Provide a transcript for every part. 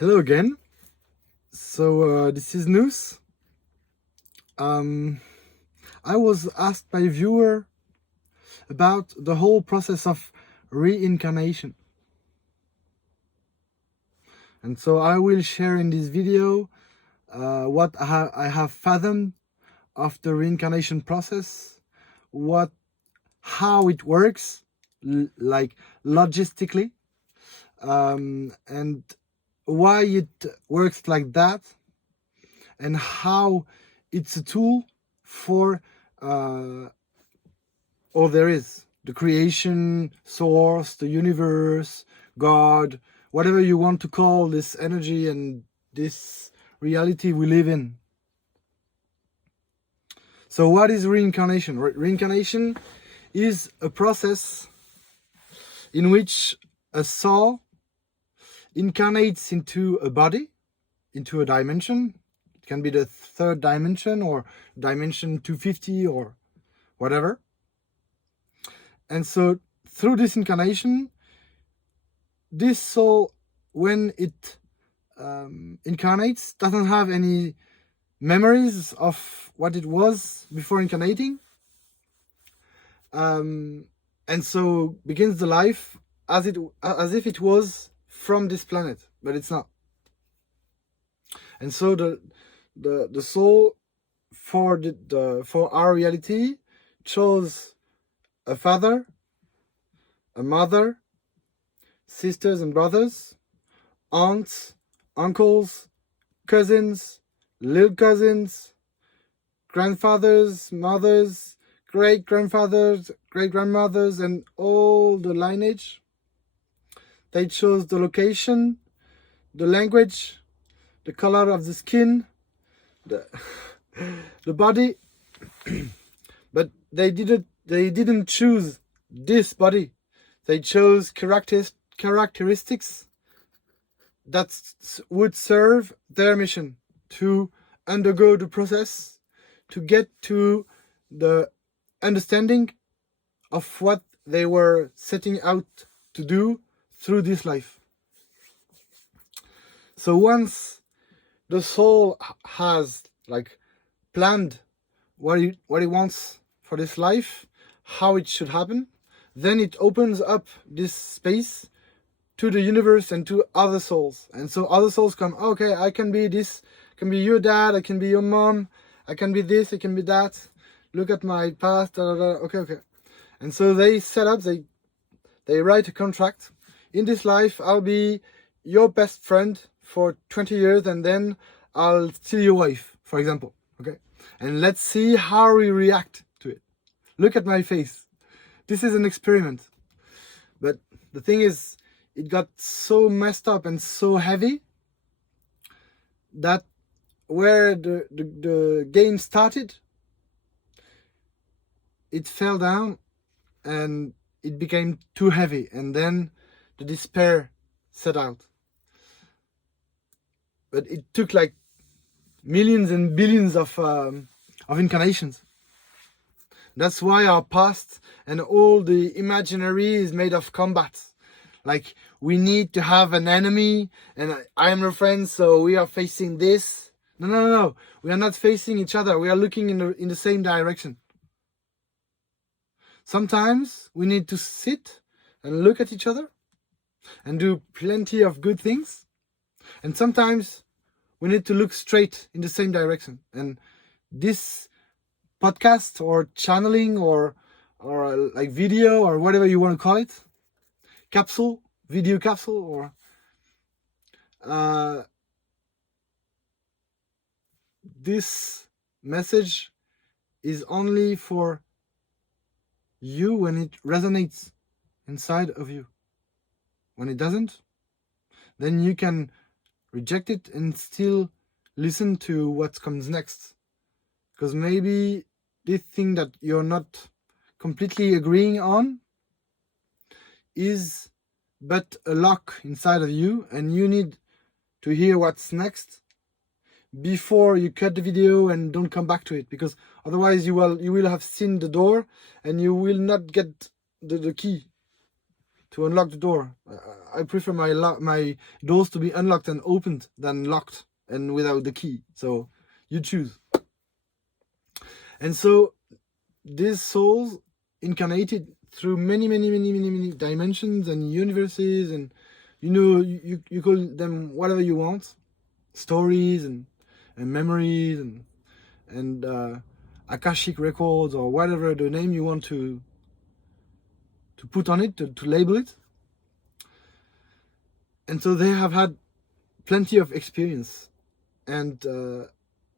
Hello again. So this is news. I was asked by a viewer about the whole process of reincarnation. And so I will share in this video what I have fathomed of the reincarnation process, how it works, like logistically, and why it works like that, and how it's a tool for all there is, the creation, source, the universe, God, whatever you want to call this energy and this reality we live in. So what is reincarnation? Reincarnation is a process in which a soul incarnates into a body, into a dimension. It can be the third dimension or dimension 250 or whatever. And so through this incarnation, this soul, when it incarnates, doesn't have any memories of what it was before incarnating. And so begins the life as if it was from this planet, but it's not. And so the soul for our reality chose a father, a mother, sisters and brothers, aunts, uncles, cousins, little cousins, grandfathers, mothers, great-grandfathers, great-grandmothers, and all the lineage. They chose the location, the language, the color of the skin, the body, but they didn't choose this body. They chose characteristics that would serve their mission, to undergo the process, to get to the understanding of what they were setting out to do through this life. So once the soul has planned what it wants for this life, how it should happen, then it opens up this space to the universe and to other souls. And so other souls come, okay, I can be this, I can be your dad, I can be your mom, I can be this, I can be that. Look at my past, okay. And so they set up, they write a contract. In this life, I'll be your best friend for 20 years, and then I'll steal your wife, for example. Okay, and let's see how we react to it. Look at my face. This is an experiment. But the thing is, it got so messed up and so heavy that where the game started, it fell down and it became too heavy, and then the despair set out. But it took millions and billions of incarnations. That's why our past and all the imaginary is made of combat. We need to have an enemy, and I am your friend, so we are facing this. No. We are not facing each other. We are looking in the same direction. Sometimes we need to sit and look at each other and do plenty of good things. And sometimes we need to look straight in the same direction. And this podcast or channeling or video or whatever you want to call it, video capsule, or this message is only for you when it resonates inside of you. When it doesn't, then you can reject it and still listen to what comes next. Because maybe this thing that you're not completely agreeing on is but a lock inside of you, and you need to hear what's next before you cut the video and don't come back to it, because otherwise you will have seen the door and you will not get the key. to unlock the door. I prefer my doors to be unlocked and opened than locked and without the key. So you choose. And so these souls incarnated through many dimensions and universes, and you call them whatever you want, stories and memories and Akashic records, or whatever the name you want to put on it, to label it. And so they have had plenty of experience. And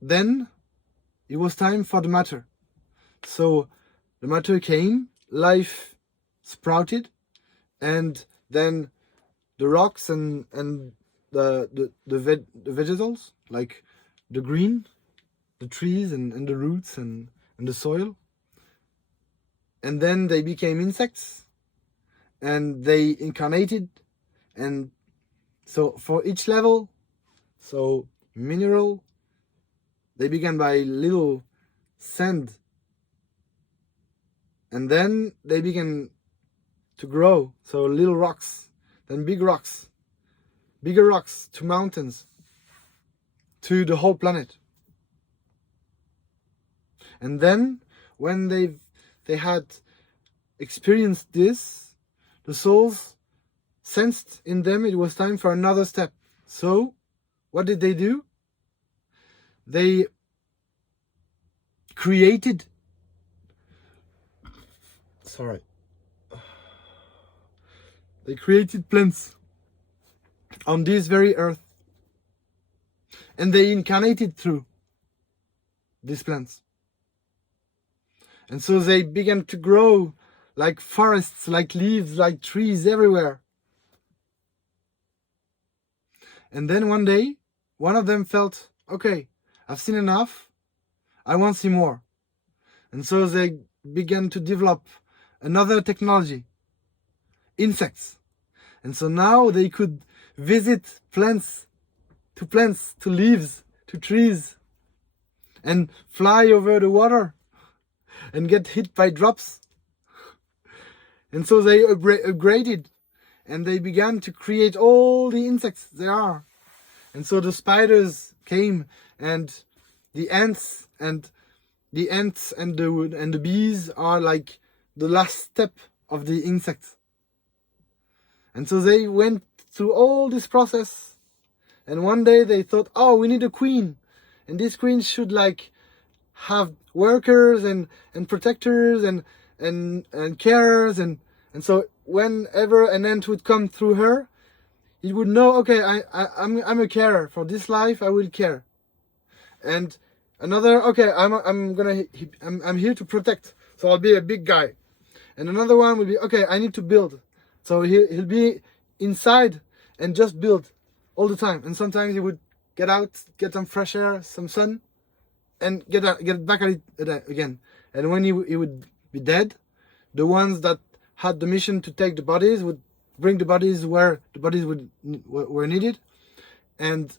then it was time for the matter. So the matter came, life sprouted, and then the rocks and the vegetables, like the green, the trees and the roots and the soil. And then they became insects, and they incarnated. And so for each level, so mineral, they began by little sand, and then they began to grow, so little rocks, then big rocks, bigger rocks, to mountains, to the whole planet. And then when they had experienced this, the souls sensed in them it was time for another step. So what did they do? They created plants on this very earth, and they incarnated through these plants. And so they began to grow like forests, like leaves, like trees everywhere. And then one day, one of them felt, okay, I've seen enough, I want to see more. And so they began to develop another technology, insects. And so now they could visit plants, to leaves, to trees, and fly over the water and get hit by drops. And so they upgraded, and they began to create all the insects there are. And so the spiders came, and the ants and the bees are like the last step of the insects. And so they went through all this process, and one day they thought, oh, we need a queen, and this queen should like have workers and protectors and carers, and so whenever an ant would come through her, it would know, okay, I'm a carer for this life, I will care. And another, okay, I'm here to protect, so I'll be a big guy. And another one will be, okay, I need to build, so he'll be inside and just build all the time. And sometimes he would get out, get some fresh air, some sun, and get back at it again. And when he would be dead, the ones that had the mission to take the bodies would bring the bodies where the bodies were needed, and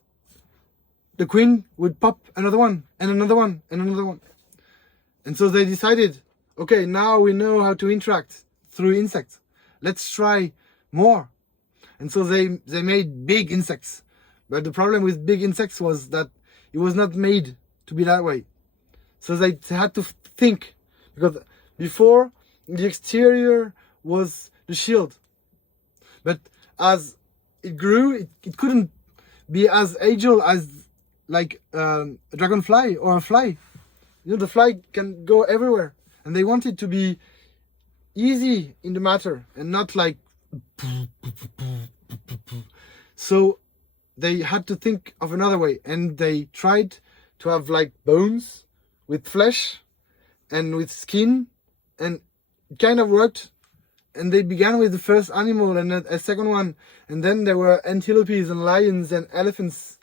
the queen would pop another one and another one and another one. And so they decided, okay, now we know how to interact through insects, let's try more. And so they made big insects. But the problem with big insects was that it was not made to be that way. So they had to think, because before the exterior was the shield, but as it grew, it couldn't be as agile as like a dragonfly or a fly. The fly can go everywhere, and they wanted to be easy in the matter and not like. So they had to think of another way, and they tried to have like bones with flesh and with skin, and it kind of worked. And they began with the first animal and a second one, and then there were antelopes and lions and elephants.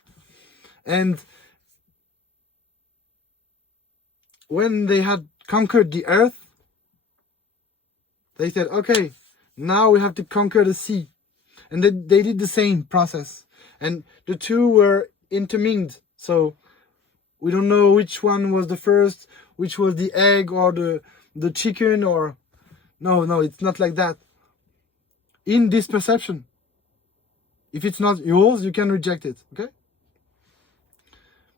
And when they had conquered the earth, they said, okay, now we have to conquer the sea. And they did the same process. And the two were intermingled. So we don't know which one was the first, which was the egg or the chicken, or no, it's not like that. in this perception. If it's not yours, you can reject it, okay?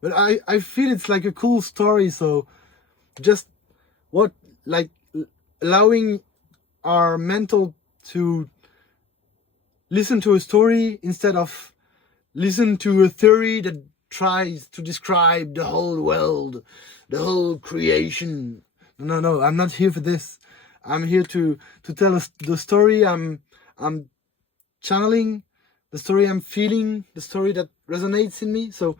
But I feel it's like a cool story, so just allowing our mental to listen to a story instead of listen to a theory that tries to describe the whole world, the whole creation. No, I'm not here for this. I'm here to tell us the story I'm channeling, the story I'm feeling, the story that resonates in me. So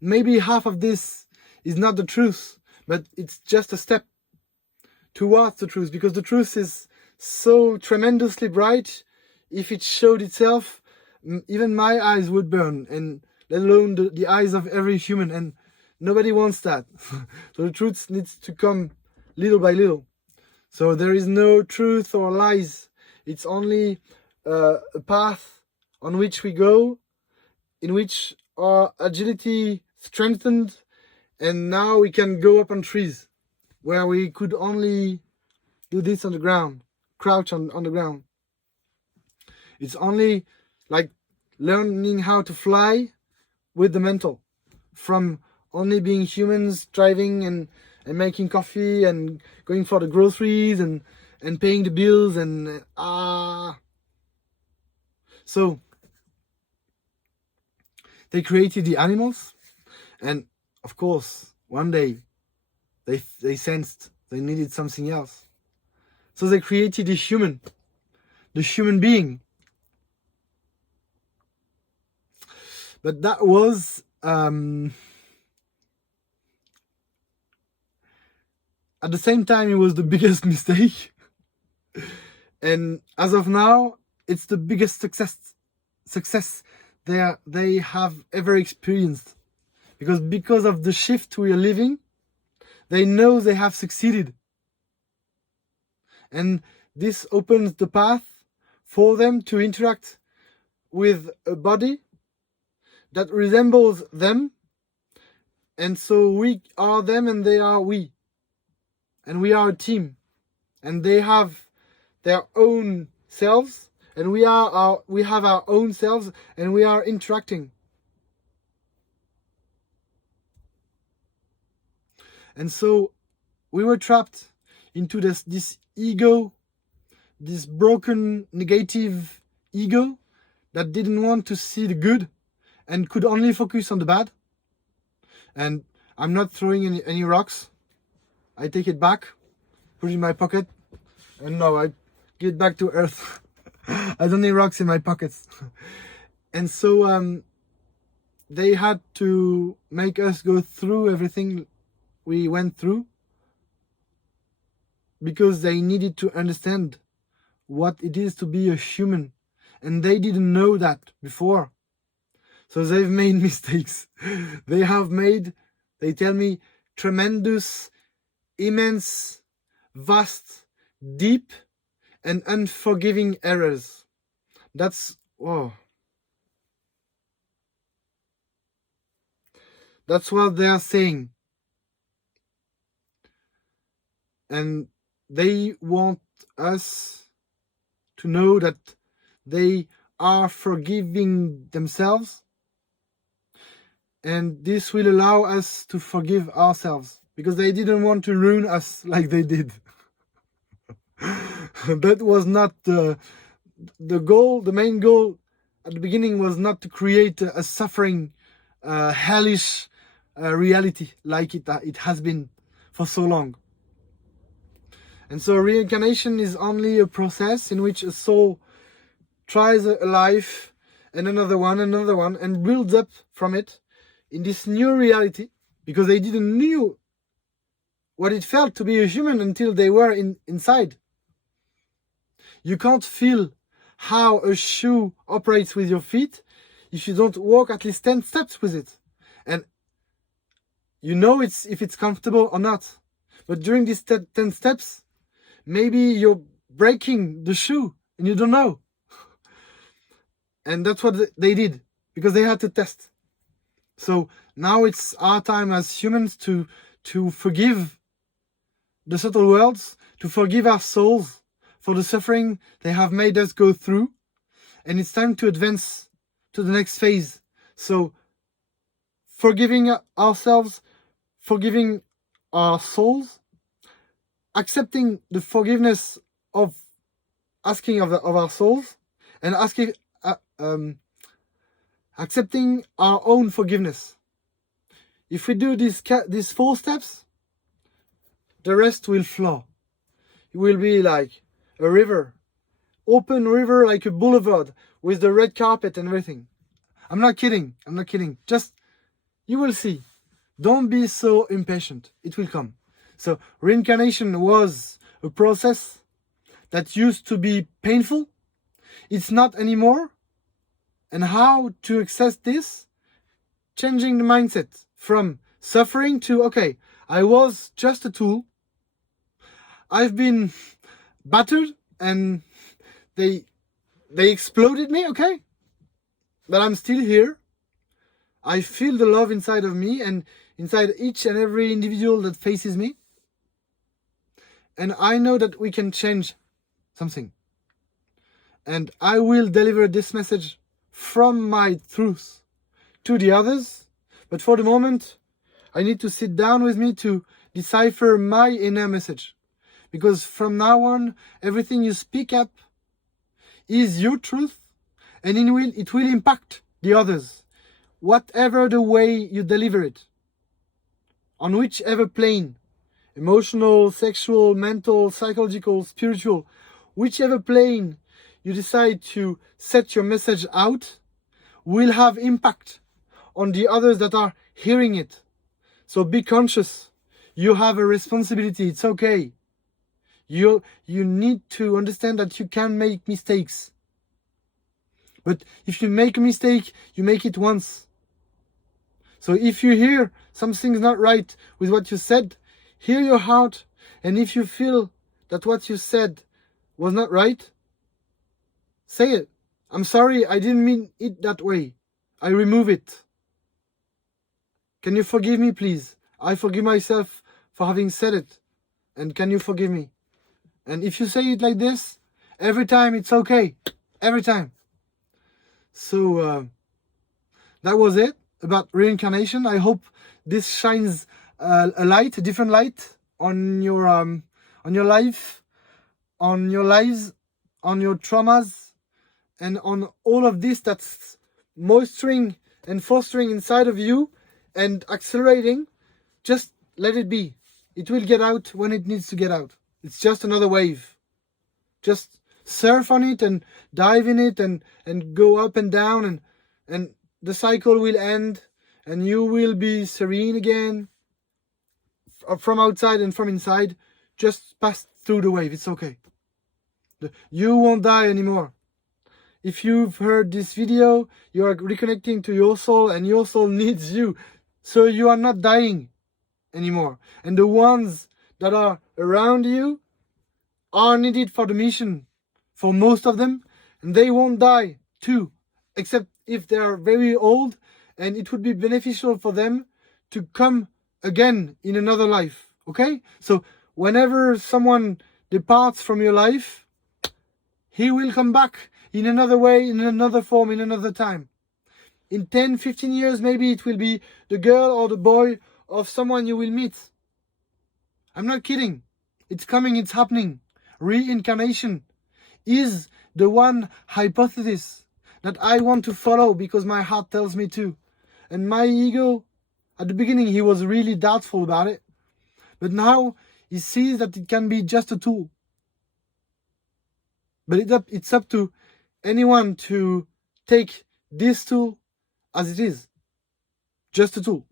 maybe half of this is not the truth, but it's just a step towards the truth, because the truth is so tremendously bright. If it showed itself, even my eyes would burn, and let alone the eyes of every human, and nobody wants that. So the truth needs to come little by little. So there is no truth or lies. It's only a path on which we go, in which our agility strengthened, and now we can go up on trees, where we could only do this on the ground, crouch on the ground. It's only like learning how to fly with the mental, from only being humans, driving and making coffee and going for the groceries and paying the bills and So they created the animals, and of course one day they sensed they needed something else. So they created the human being. But that was at the same time, it was the biggest mistake. And as of now, it's the biggest success they have ever experienced. Because of the shift we are living, they know they have succeeded. And this opens the path for them to interact with a body that resembles them. And so we are them and they are we. And we are a team. And they have their own selves, and we have our own selves, and we are interacting. And so we were trapped into this ego, this broken, negative ego that didn't want to see the good and could only focus on the bad. And I'm not throwing any rocks. I take it back, put it in my pocket, and no, I give it back to earth. I don't need rocks in my pockets. And so they had to make us go through everything we went through, because they needed to understand what it is to be a human, and they didn't know that before. So they've made mistakes. They tell me, tremendous, immense, vast, deep, and unforgiving errors. That's what they are saying. And they want us to know that they are forgiving themselves, and this will allow us to forgive ourselves, because they didn't want to ruin us like they did. That was not the goal. The main goal at the beginning was not to create a suffering, hellish reality like it has been for so long. And so reincarnation is only a process in which a soul tries a life and another one, and builds up from it in this new reality, because they didn't know what it felt to be a human until they were inside. You can't feel how a shoe operates with your feet if you don't walk at least 10 steps with it. And you know if it's comfortable or not. But during these 10 steps, maybe you're breaking the shoe and you don't know. And that's what they did, because they had to test. So now it's our time as humans to forgive the subtle worlds, to forgive our souls for the suffering they have made us go through, and it's time to advance to the next phase. So forgiving ourselves, forgiving our souls, accepting the forgiveness of asking of our souls, and accepting our own forgiveness. If we do these 4 steps, the rest will flow. It will be like a river, open river, like a boulevard with the red carpet and everything. I'm not kidding. Just, you will see. Don't be so impatient. It will come. So reincarnation was a process that used to be painful. It's not anymore. And how to access this? Changing the mindset from suffering to, okay, I was just a tool. I've been battered and they exploded me, okay? But I'm still here. I feel the love inside of me and inside each and every individual that faces me. And I know that we can change something. And I will deliver this message from my truth to the others. But for the moment, I need to sit down with me to decipher my inner message. Because from now on, everything you speak up is your truth, and it will impact the others, whatever the way you deliver it, on whichever plane, emotional, sexual, mental, psychological, spiritual, whichever plane you decide to set your message out, will have impact on the others that are hearing it. So be conscious. You have a responsibility. It's okay. You need to understand that you can make mistakes. But if you make a mistake, you make it once. So if you hear something's not right with what you said, hear your heart. And if you feel that what you said was not right, say it. I'm sorry, I didn't mean it that way. I remove it. Can you forgive me, please? I forgive myself for having said it. And can you forgive me? And if you say it like this, every time, it's okay. Every time. So that was it about reincarnation. I hope this shines a different light on your life, on your lives, on your traumas, and on all of this that's moisturing and fostering inside of you and accelerating. Just let it be. It will get out when it needs to get out. It's just another wave. Just surf on it and dive in it and go up and down, and the cycle will end and you will be serene again from outside and from inside. Just pass through the wave. It's okay. You won't die anymore. If you've heard this video, you are reconnecting to your soul, and your soul needs you. So you are not dying anymore. And the ones that are around you are needed for the mission, for most of them, and they won't die too, except if they are very old, and it would be beneficial for them to come again in another life. Okay? So whenever someone departs from your life, he will come back in another way, in another form, in another time. In 10, 15 years, maybe it will be the girl or the boy of someone you will meet. I'm not kidding. It's coming, it's happening. Reincarnation is the one hypothesis that I want to follow because my heart tells me to. And my ego, at the beginning, he was really doubtful about it. But now he sees that it can be just a tool. But it's up to anyone to take this tool as it is. Just a tool.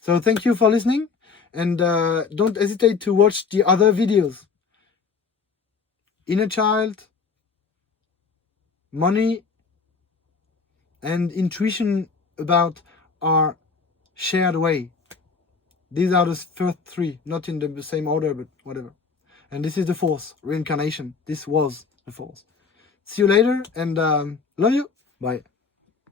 So thank you for listening. And don't hesitate to watch the other videos. Inner child, money, and intuition about our shared way. These are the first 3, not in the same order, but whatever. And this is the 4th, reincarnation. This was the 4th. See you later, and love you. Bye.